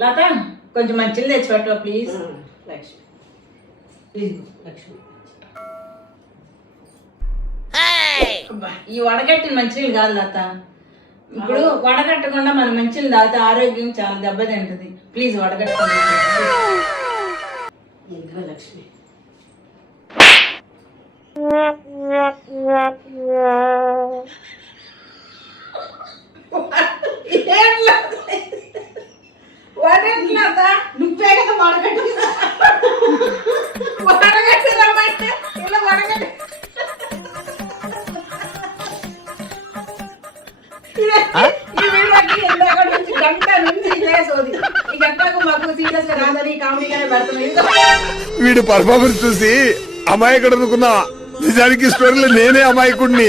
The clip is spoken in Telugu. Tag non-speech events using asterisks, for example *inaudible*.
లత కొంచెం మంచిలు తెచ్చిపెట్టు ప్లీజ్ లక్ష్మి. ప్లీజ్ లక్ష్మి. ఈ వడగట్టిన మంచినీళ్ళు కాదు లత. ఇప్పుడు వడగట్టకుండా మనం మంచినీళ్ళు తాగితే ఆరోగ్యం చాలా దెబ్బతింటది. ప్లీజ్ వడగట్టండి లక్ష్మి. *laughs* నువ్వే కదా వడగట్టు రమ్మంటే ఇలా వీడి పర్ఫార్మెన్స్ చూసి అమాయకుడు అనుకున్నా. నిజానికి స్టోరీలో నేనే అమాయకుడిని.